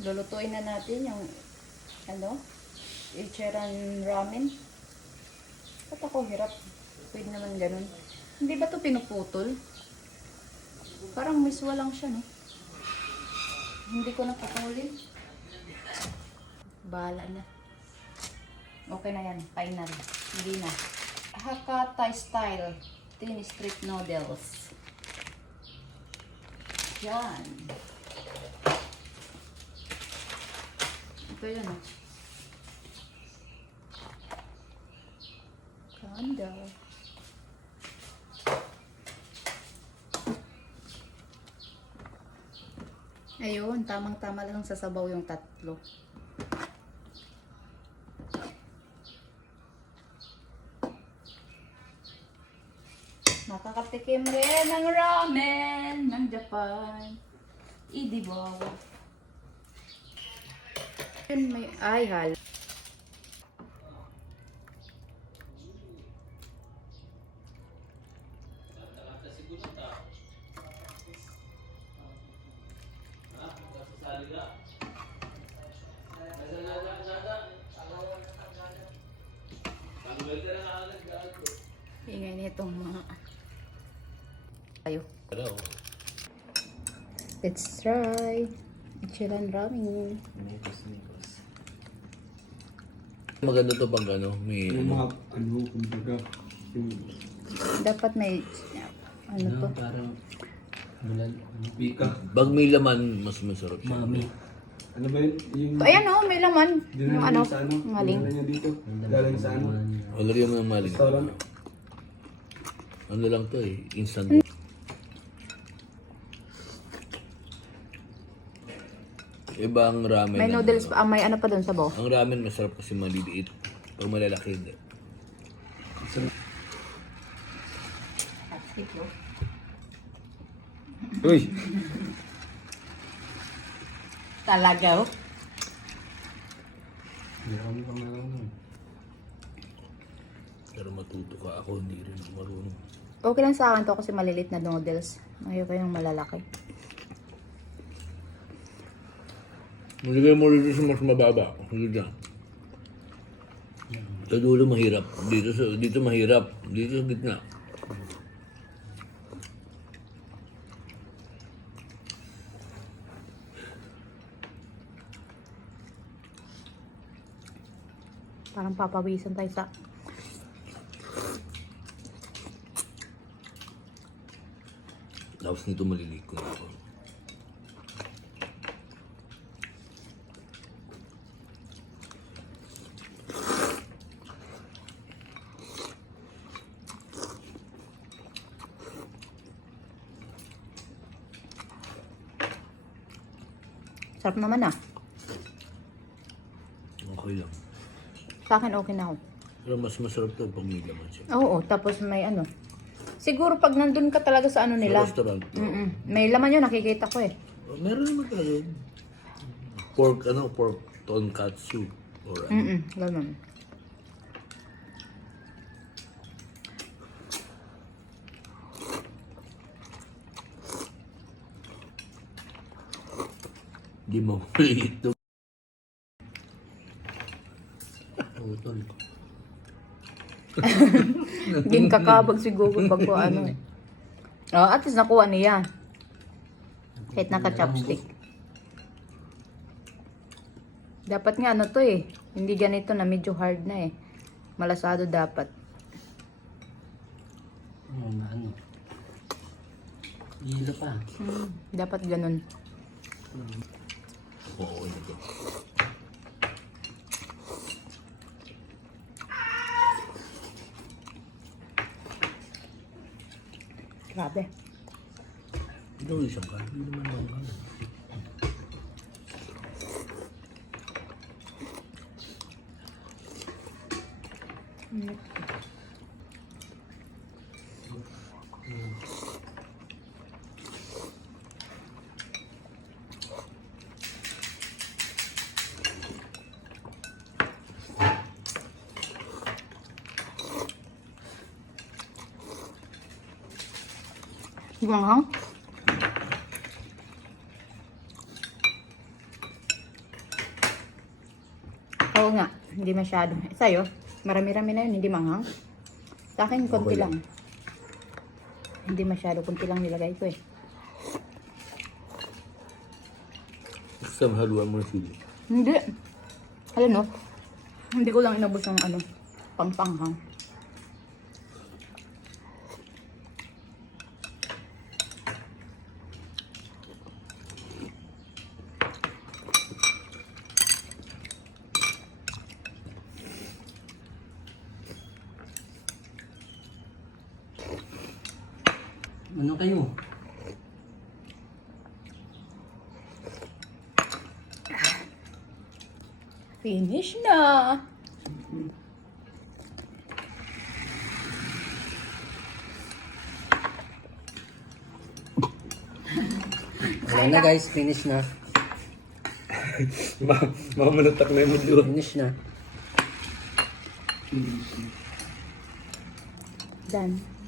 Lulutuin na natin yung ano, Ichiran ramen. Ba't ako hirap? Pwede naman ganun. Hindi ba to pinuputol? Parang miswa lang siya, no? Hindi ko naputulin. Bahala na. Okay na yan. Final. Hindi na. Hakka Thai style. Thin strip noodles. Yan. Ito yan, oh. Kanda. Ayun, tamang-tama lang sa sabaw yung tatlo. Nakakatikim rin ng ramen ng Japan. Idibaw. Yun may ay hal. Ingay nitong mga tayo. Let's try Ichiran ramen. Maganda to pag ano, may Yung mga ano, kumbaga, yung Dapat may ano to? Parang bulan, pika. pag may laman, mas masarap siya. mami. Ano ba yun? Yung Ayan oh, may laman. Yung dinala ano, niya sa ano? maling. Dinala niya dito. Galing sa ano? Lagyan mo ng maling. Restaurant. Ano lang to eh, instant. Iba ang ramen. May ng noodles ano. pa, may ano pa doon sa bo. Ang ramen masarap kasi maliliit. Pag malalaki hindi. Uy! Talaga oh. Meron ka meron. Pero matuto ka ako, hindi rin ako marunong. Okay lang sa akin to kasi malilit na noodles. Ayoko yung malalaki. Maligay mo rin sa mas mababa. Sige dyan. Sa dulo mahirap. Dito mahirap. Dito sa gitna. Parang papawisan tayo sa... Tapos nito maliliit ko na ako. Sarap naman ah. Okay lang. Sa akin okay na ako. Pero mas masarap to pag may laman siya. Oo, tapos may ano. Siguro pag nandun ka talaga sa ano nila. Sa restaurant. May laman yun, nakikita ko eh. Meron naman talaga yun. Pork tonkatsu. Or ano. Ganun. Di mo ito. Utol. Ging kakabag siguro pag ko ano eh. Oh, at least nakuha niya. Kahit naka-chopstick. Dapat nga ano to eh. Hindi ganito na medyo hard na eh. Malasado dapat. Ano. Hilo pa. Dapat ganun. Oo, ito. Grabe. Ito isang ka. Hindi naman naman ano. Manghang. Oo nga, hindi masyado. Sa'yo, marami-rami na yun, hindi manghang. Sa akin, konti Okay lang. lang. Hindi masyado, konti lang nilagay ko eh. Basta mahaluan mo ng sili. Hindi. Alam no, hindi ko lang inabos ng ano, pangpanghang. Ano kayo? Finish na! Wala na guys, finish na. Mamanatak na yung mundo. Finish na. Done.